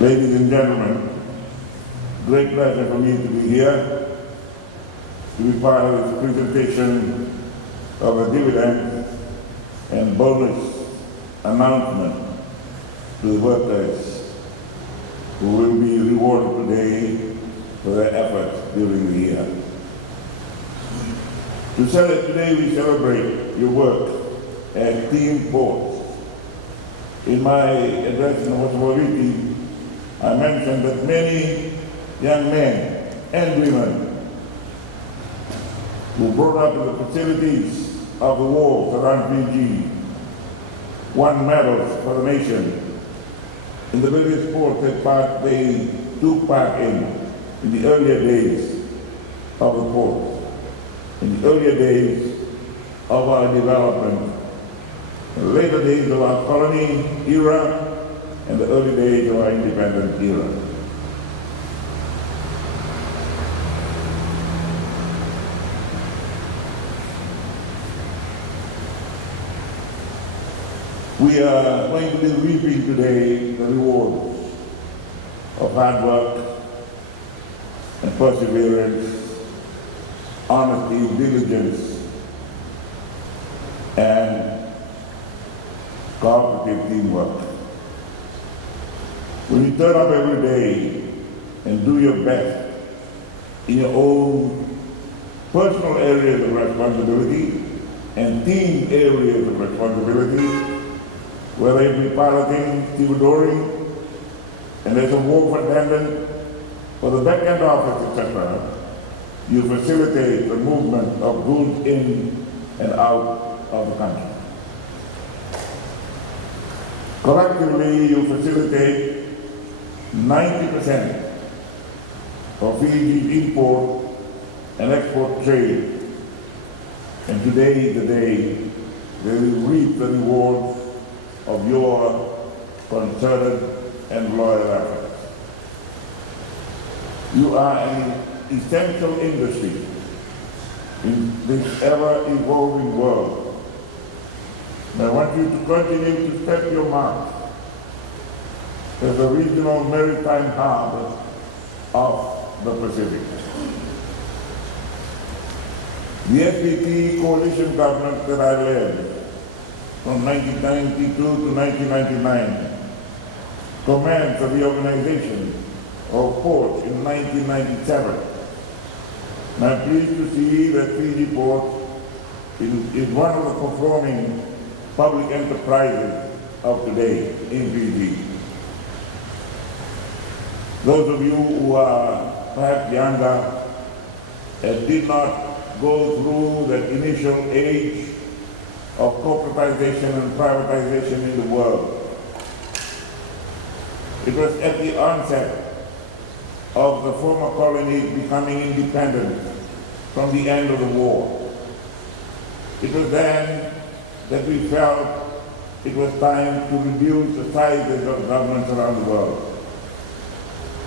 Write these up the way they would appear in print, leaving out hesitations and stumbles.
Ladies and gentlemen, great pleasure for me to be here, to be part of this presentation of a dividend and bonus announcement to the workers who will be rewarded today for their efforts during the year. Today we celebrate your work as team ports. In my address in Hospitality, I mentioned that many young men and women who brought up in the facilities of the wars around Fiji won medals for the nation in the various sports that they took part in the earlier days of the port, in the earlier days of our development, the later days of our colony era, and the early days of our independent era. We are going to be reaping today the rewards of hard work and perseverance, honesty, diligence, and cooperative teamwork. When you turn up every day and do your best in your own personal areas of responsibility and team areas of responsibility, whether it be piloting, stevedoring, and there's a wharf attendant for the back-end office, etc., you facilitate the movement of goods in and out of the country. Collectively, you facilitate 90% of Fiji's import and export trade. And today is the day they will reap the rewards of your concerted and loyal efforts. You are an essential industry in this ever-evolving world. And I want you to continue to step your mark as a regional maritime hub of the Pacific. The FPT coalition government that I led from 1992 to 1999 commenced the organization of ports in 1997. And I'm pleased to see that Fiji Port is one of the performing public enterprises of today in Fiji. Those of you who are perhaps younger and did not go through that initial age of corporatization and privatization in the world, it was at the onset of the former colonies becoming independent from the end of the war. It was then that we felt it was time to reduce the sizes of governments around the world.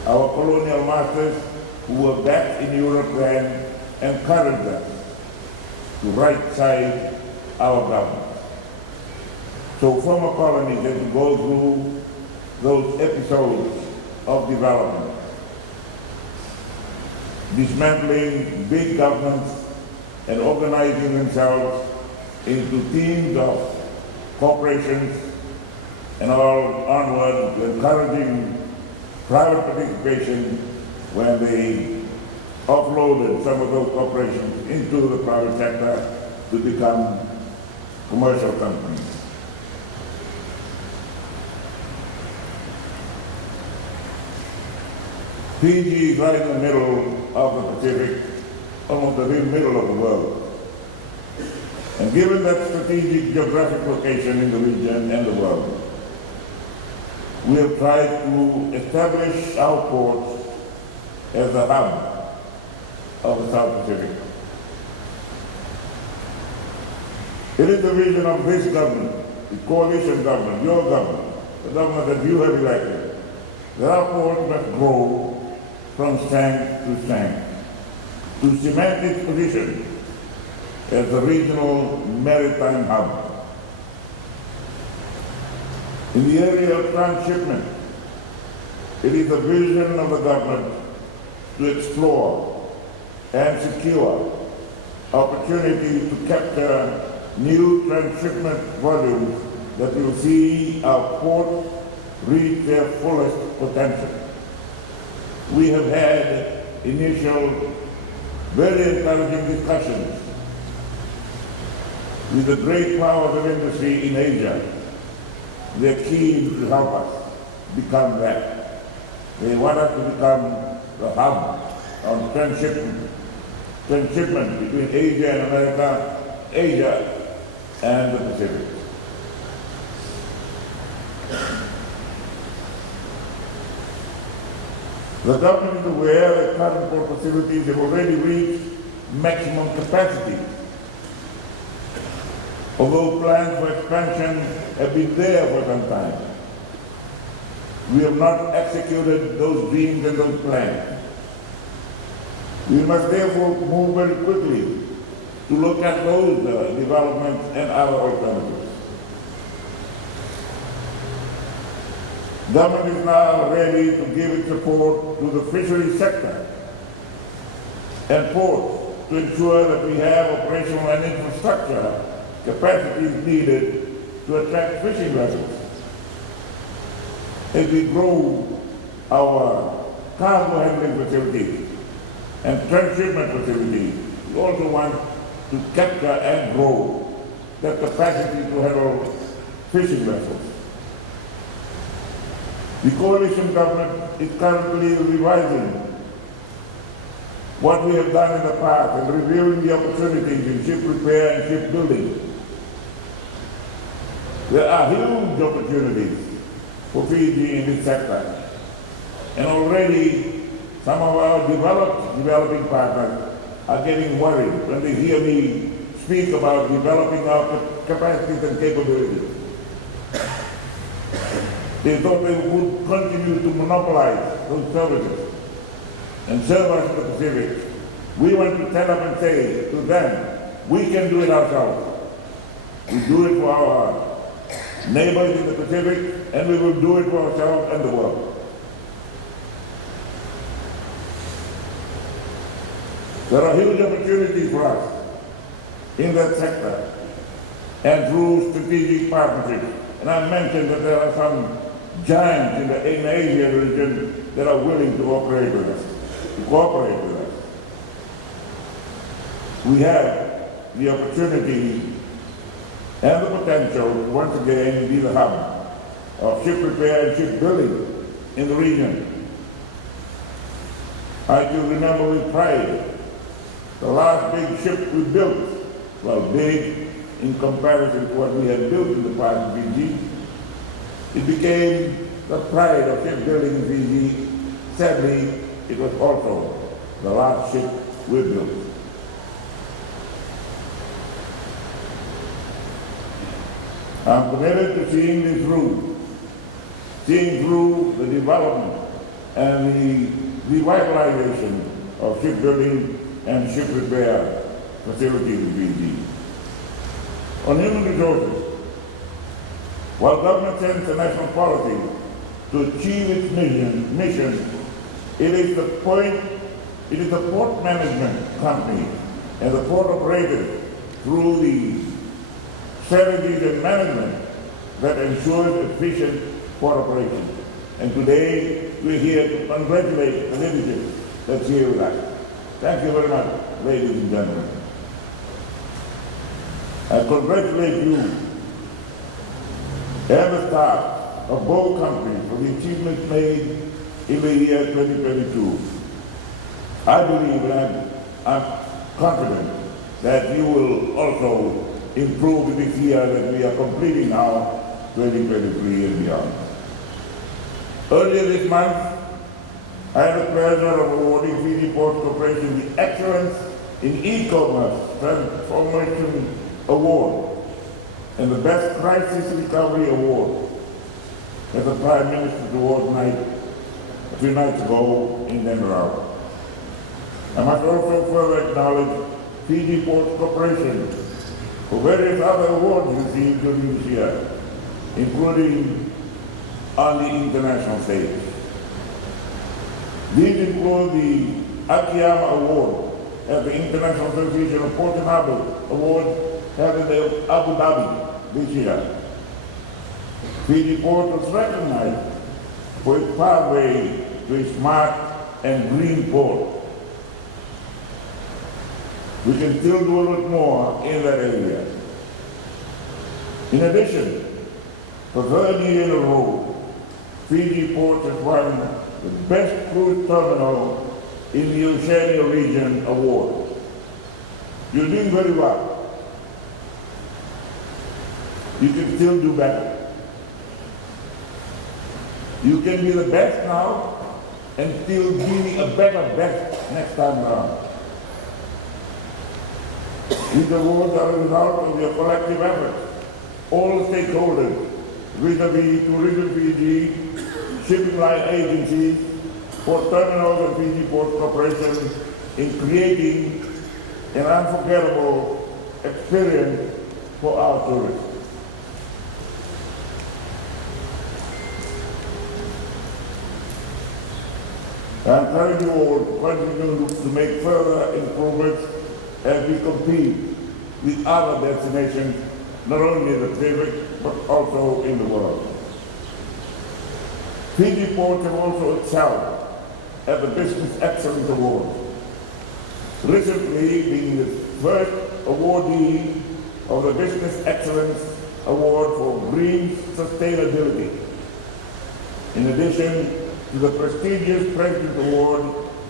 Our colonial masters, who were back in Europe then, encouraged us to right-size our government. So former colonies had to go through those episodes of development, dismantling big governments and organizing themselves into teams of corporations and all onward, encouraging private participation when they offloaded some of those corporations into the private sector to become commercial companies. Fiji is right in the middle of the Pacific, almost the real middle of the world. And given that strategic geographic location in the region and the world, we have tried to establish our ports as the hub of the South Pacific. It is the vision of this government, the coalition government, your government, the government that you have elected, that our ports must grow from strength to strength, to cement its position as a regional maritime hub. In the area of transshipment, It is a vision of the government to explore and secure opportunity to capture new transshipment volumes that will see our port reach their fullest potential. We have had initial, very encouraging discussions with the great powers of industry in Asia. They're keen to help us become that. They want us to become the hub of transshipment between Asia and America, Asia and the Pacific. The government is aware that current port facilities have already reached maximum capacity. Although plans for expansion have been there for some time, we have not executed those dreams and those plans. We must therefore move very quickly to look at those developments and other alternatives. Government is now ready to give its support to the fisheries sector and ports to ensure that we have operational and infrastructure capacities needed to attract fishing vessels. As we grow our cargo handling facilities and transshipment facilities, we also want to capture and grow the capacity to handle fishing vessels. The coalition government is currently revising what we have done in the past and reviewing the opportunities in ship repair and shipbuilding. There are huge opportunities for Fiji in this sector, and already some of our developing partners are getting worried when they hear me speak about developing our capacities and capabilities. They thought they would continue to monopolize those services and serve us in the Pacific. We want to stand up and say to them, we can do it ourselves. We do it for our neighbors in the Pacific, and we will do it for ourselves and the world. There are huge opportunities for us in that sector and through strategic partnerships. And I mentioned that there are some giants in the Asia region that are willing to operate with us, to cooperate with us. We have the opportunity and the potential to once again be the hub of ship repair and shipbuilding in the region. I do remember with pride the last big ship we built, well, big in comparison to what we had built in the past in Fiji. It became the pride of shipbuilding in Fiji. Sadly, it was also the last ship we built. I'm committed to seeing this through, seeing through the development and the revitalization of shipbuilding and ship repair facilities in Fiji. On human resources, while government sends a national policy to achieve its mission, it is the port management company and the port operators through the strategies and management that ensures efficient port operations. And today, we're here to congratulate the leadership that's here with us. Thank you very much, ladies and gentlemen. I congratulate you and the staff of both companies for the achievements made in the year 2022. I believe and I'm confident that you will also improve this year that we are completing now, 2023 and beyond. Earlier this month, I had the pleasure of awarding Fiji Ports Corporation the Excellence in E-Commerce Transformation Award and the Best Crisis Recovery Award at the Prime Minister's Award night a few nights ago in Denver. I must also further acknowledge Fiji Ports Corporation for various other awards received during this year, including on the international stage. These include the Akiyama Award at the International Association of Port and Harbor Award held in Abu Dhabi this year. Fiji Port was recognized for its pathway to a smart and green port. We can still do a lot more in that area. In addition, for third year in a row, Fiji Port has won the Best Cruise Terminal in the Oceania Region Award. You're doing very well. You can still do better. You can be the best now and still be a better best next time around. These awards are a result of your collective efforts. All stakeholders, vis-a-vis Tourism Fiji, shipping line agencies, port terminals and Fiji Port Corporation in creating an unforgettable experience for our tourists. I encourage you all to continue to make further improvements as we compete with other destinations, not only in the Pacific, but also in the world. Fiji ports have also excelled at the Business Excellence Award, recently being the first awardee of the Business Excellence Award for Green Sustainability, in addition to the prestigious President's Award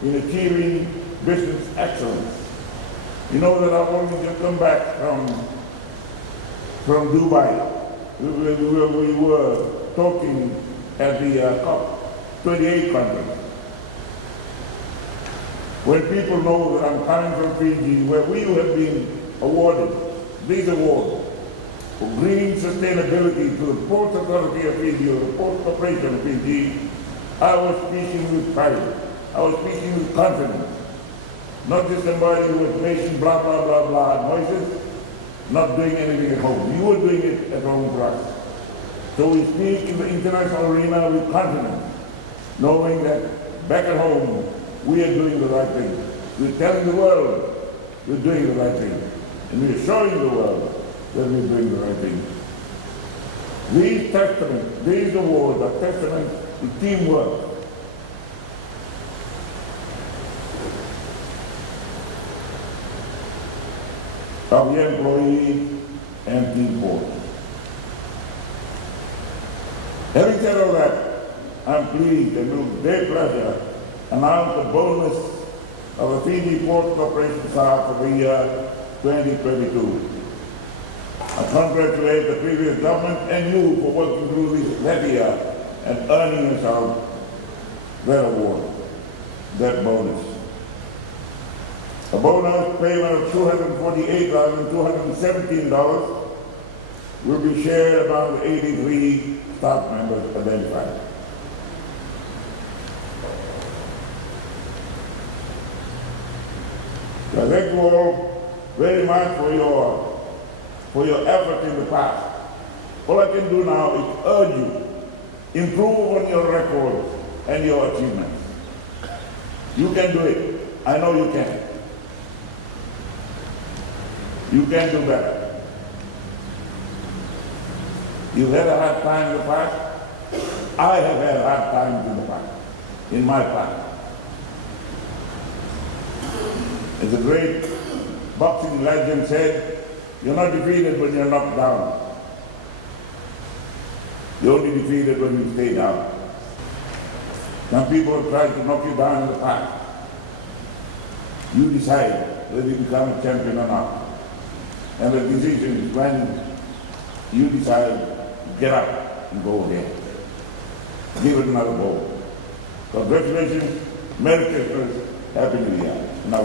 in Achieving Business Excellence. You know that I've only just come back from Dubai. We were talking at the COP28 conference. When people know that I'm coming from Fiji, where we have been awarded these awards for green sustainability to the Port Authority of Fiji or the Port Corporation of Fiji, I was speaking with pride. I was speaking with confidence. Not just somebody who was making blah, blah, blah, blah noises, not doing anything at home. You were doing it at home for us. So we speak in the international arena with confidence, knowing that back at home, we are doing the right thing. We're telling the world we're doing the right thing. And we're showing the world that we're doing the right thing. These awards are testaments to teamwork. Of the employees and team board. Having said all that, I'm pleased and with great pleasure announce the bonus of the Fiji Port Corporation staff for the year 2022. I congratulate the previous government and you for working through this year and earning yourself that award, that bonus. A bonus payment of $248,217 will be shared among the 83 staff members identified. I thank you all very much for your effort in the past. All I can do now is urge you, improve on your records and your achievements. You can do it. I know you can. You can do better. You've had a hard time in the past. I have had hard times in the past, in my past. As the great boxing legend said, you're not defeated when you're knocked down. You're only defeated when you stay down. Some people have tried to knock you down in the past. You decide whether you become a champion or not. And the decision is when you decide to get up and go again. Give it another go. Congratulations, Merry Christmas, Happy New Year. Now,